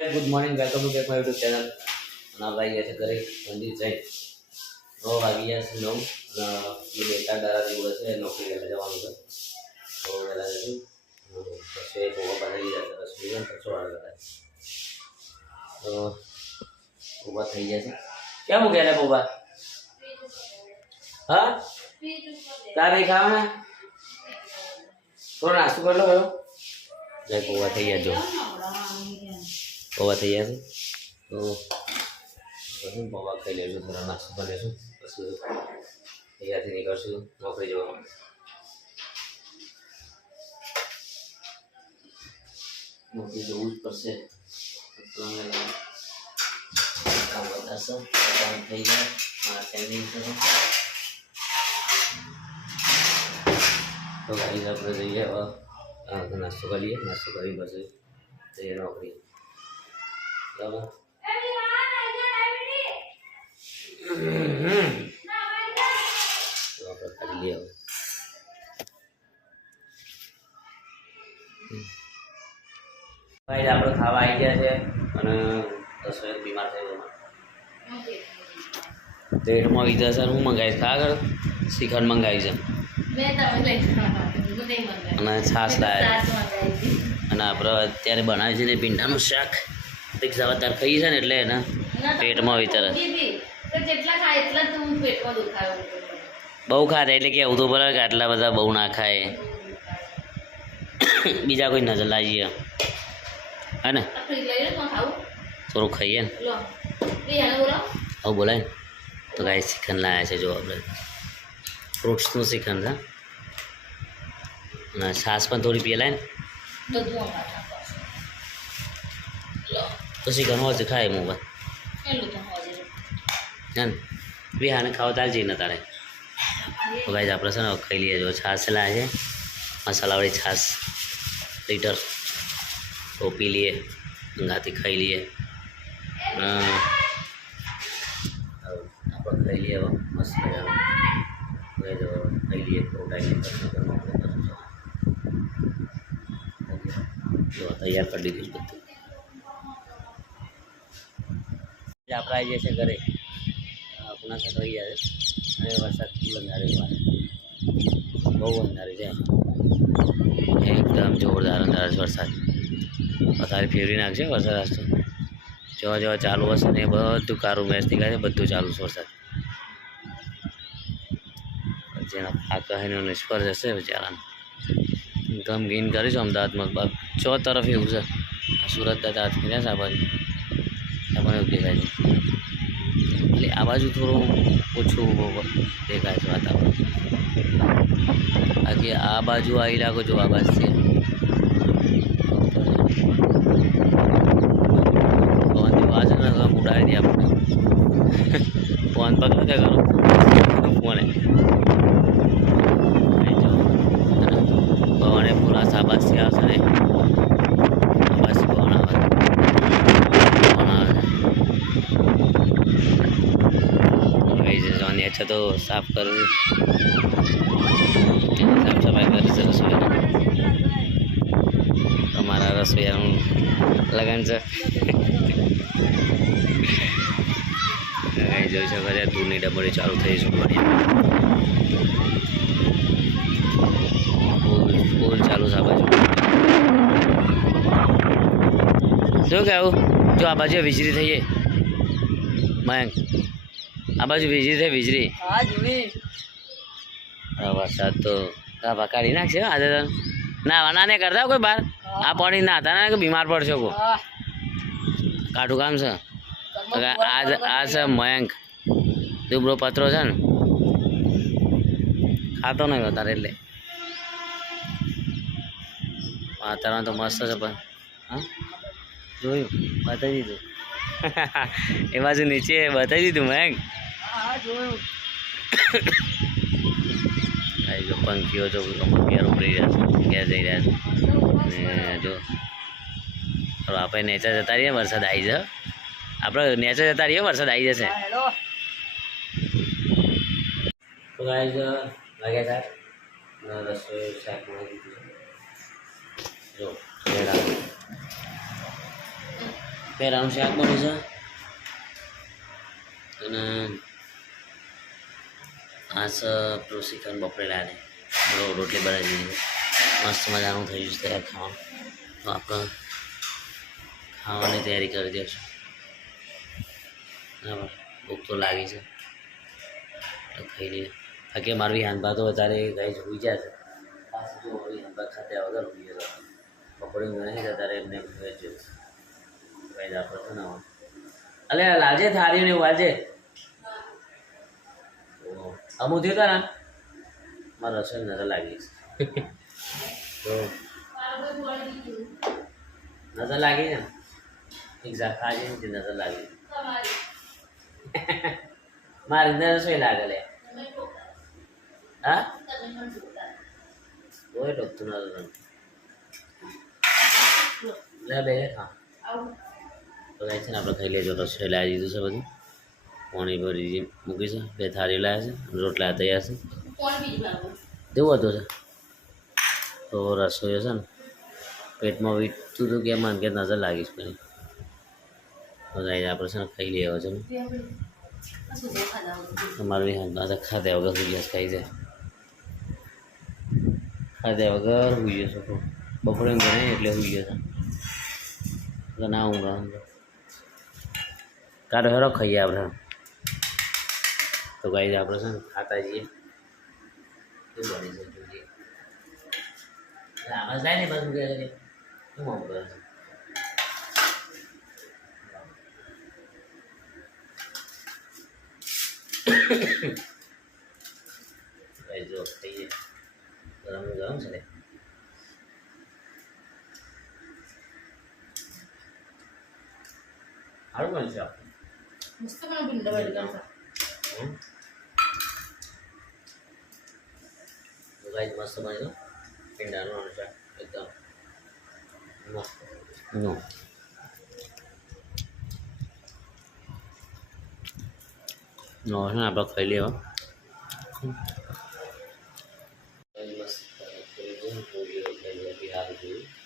Good morning, welcome to back my YouTube channel. ના ભાઈ ગયા છે ઘરે મંદિર જઈ 9 વાગી ગયા છે 9 અને બે ચાર દાડા જેવું હશે નોકરી વહેલા જવાનું છે તો વહેલા જશું પછી પોવા બનાવી જશે રસોઈ ખર્ચો વાળા હતા તો પોવા થઈ ગયા છે. ક્યાં મૂક્યા ને પોવા? હા તાર નહીં ખાવાના? થોડો નાસ્તો કરી લો કયો જાય. પોવા થઈ ગયા, જો પોવા થઈ ગયા છે તો પછી પોવા ખાઈ લેશું, થોડા નાસ્તો કરી લેશું, પછી અહીંયાથી નીકળશું નોકરી જવા. નોકરી જવું જ પડશે, કામ બતાવશે, કામ થઈ જાય, મારા પેન્ડિંગ છે તો ગાડી આપણે જઈએ. હવે નાસ્તો કરીએ, નાસ્તો કરી પછી જઈએ નોકરી. બરાબર કરી લઈએ. ભાઈ આપણે ખાવા આવી ગયા છે અને રસોઈ બીમાર થઈ ગયો, પેટમાં વિધા સર હું મંગાવીશ ખા આગળ શ્રીખંડ મંગાવી છે અને છાશ લાવ્યા અને આપણે અત્યારે બનાવે છે ને ભીંડાનું શાક. પિઝા અત્યારે ખાઈ છે ને એટલે એને પેટમાં વિચાર બહુ ખાતા એટલે કેવું તો બરાબર કે આટલા બધા બહુ ના ખાય. બીજા કોઈ નજર લાવીએ હે ને થોડું ખાઈએ ને આવું બોલાય ને. તો ગાય શ્રીખંડ લાવ્યા છે, જો આપણે ફ્રૂટ્સનું શ્રીખંડ છે અને છાશ પણ થોડી પીલાય ને તો શ્રીખંડ હોય ખાય હું બસ હે ને વિહાને ખાવા તાર જઈને તારે. તો ગાય આપણે છે ને ખાઈ લઈએ. જો છાશ લાવે છે, મસાલાવાળી છાશ લીટર તો પી લઈએ, ગાથી ખાઈ લઈએ. આપણે ખાઈ લઈએ હવે મસ્ત મજાનું ખાઈ લઈએ. જો તૈયાર કરી દીધું બધું. આપણે આવી જઈએ ઘરે, પુના થઈ ગયા છે અને વરસાદ ફૂલ અંધારી બહુ અંધારી છે, એકદમ જોરદાર અંધાર વરસાદ. અત્યારે ફેરવી નાખશે વરસાદ આજ તો. જેવા જેવા ચાલુ હશે ને એ બધું કારું મેચ નીકળે છે, બધું ચાલુ છે વરસાદ. જેના ફાકા હોય ને નિષ્ફળ જશે બિચારાને. ગમગીન કરીશું અમદાવાદમાં ચો તરફ એવું છે. સુરત દાદા હાથ કર્યા છે આ બાજુ, આપણને એવું દેખાય છે. એટલે આ બાજુ થોડું ઓછું દેખાય છે વાતાવરણ. બાકી આ બાજુ આવી લાગો જો આ બાજુથી પવનની વાજ ને ઉડાડી દે આપણે. ફોન પકડો કે કરો ફોને પવને પૂરા સાબાસથી આવશે ને સાબાસથી પવન આવે જવાની છે તો સાફ કરવું, સાફ સફાઈ કરી છે રસોઈયાનું. તમારા રસોઈયાનું લગન છે જોઈ શકો છો. દૂરની ડબડી ચાલુ થઈ શું ફૂલ ચાલુ છે આ બાજુ. શું કહેવું? જો આ બાજુ વીજળી થઈએ મયંક, આ બાજુ વીજળી થઈ વીજળી. વરસાદ તો કાઢી નાખશે આજે. ના ને કરતા કોઈ બહાર આ પાણી નાતા ને કે બીમાર પડશો કોઈ કાઠું કામ છે. આ છે મયંક દુબળો પતરો છે ને, ખાતો નહીં વધારે એટલે. વાતાવરણ તો મસ્ત છે પણ હા જોયું બતાવી દીધું એ બાજુ નીચે બતાવી દીધું મયંક. જો પંખીઓ જો ઘેર ઉપડી રહ્યા છે, ઘેર જઈ રહ્યા છે. અને જો આપણે નેચર જતા રહીએ વરસાદ આવી જાય. આપણે નેચર જતા રહીએ વરસાદ આવી જશે. તો ગાઈસ વાગ્યા હતા રસોઈ શાક બનાવી દીધું છે. જો પેરાનું શાક બન્યું છે અને આ પેલું ચિકન બપોરેલા છે રોટલી બનાવી દીધી મસ્ત મજાનું થઈ જશે તૈયાર ખાવાનું તો આપણે ખાવાની તૈયારી કરી દઈશું બરાબર ભૂખ તો લાગી છે તો ખાઈ લઈએ બાકી મારું વિહાનભા તો અત્યારે ગાઈ હોઈ જાય છે પાછું જો વિહાનભા ખાધ્યા વગર હોઈ જતા બપોરે નહીં ત્યારે એમને જોયું ગાઈ આપણે તો ના અલે લાવજે થાળી ને એવું વાજે અમુક થયું તારા મારા રસોઈ નજર લાગી તો નજર લાગી ને એક્ઝાક્ટ ખાજે ને નજર લાગી મારી અંદર રસોઈ લાગે લે હા કોઈ ડોકતું નજર લે બે ખા તો ગાય છે ને આપણે ખાઈ લેજો રસોઈ લાવી દીધું છે બધું પાણી ભરી મૂકી છે બે થાળી લાવ્યા છે રોટલા તૈયાર છે જેવું હતું છે તો રસોઈ છે ને પેટમાં વીટતું હતું કે માન કે નજર લાગીશ પછી તો ગાય આપણે છે ને ખાઈ લઈએ છે ને તમારું બી હા ખાધ્યા વગર સુઈ જશે ખાઈ જાય ખાધ્યા વગર સુઈ જશો તો બપોરે ગણાય એટલે સુઈ જશે ના ઊંઘા કાઢો હેરો ખાઈએ આપણે તો ગાઈ આપણે છે ને ખાતા જઈએ શું બની છે જોઈએ આમાં જાય ને બસ મૂકે શું આમ કરે છે ગાઈ જો ખાઈએ ગરમ ગરમ છે ને સારું બનશે મસ્ત પણ ભીંડા વાળી કરતા ગાઈસ મસ્ત બની ગયો ભીંડાનું શાક એકદમ મસ્ત નો નો છે આપણે ખાઈ લેવા મસ્ત બિહાર જોયું